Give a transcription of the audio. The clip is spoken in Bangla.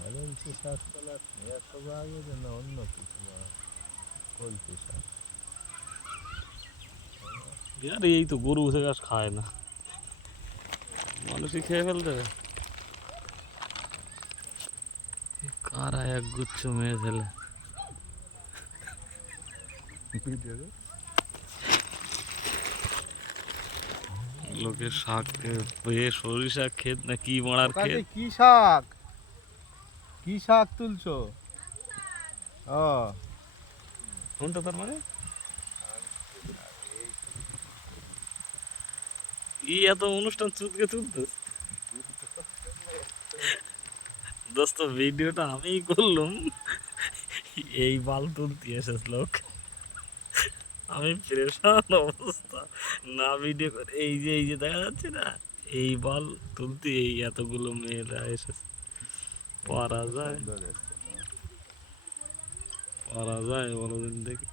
হেলেঞ্চি শাক তোলা এত আগে না অন্য কিছু কলতি শাক। আরে এই তো গরু উঠে ঘাস খায় না, মানুষই খেয়ে ফেলতে। কারা এক গুচ্ছ মেয়ে ছেলে লোকের শাক সরিষা ক্ষেত না কি মারার ক্ষেত। কি শাক, কি শাক তুলছো? ও কোনটা তার মানে এত অনুষ্ঠান চুতকে তুলতে দোস্ত, ভিডিওটা আমিই করলাম। এই বাল তুলতে এসেছ লোক, আমি পরেশান অবস্থা না ভিডিও করে। এই যে দেখা যাচ্ছে না, এই বাল তুলতে এই এতগুলো মেয়েরা এসেছে। পারা যায়, পারা যায় বলো দিন দেখি।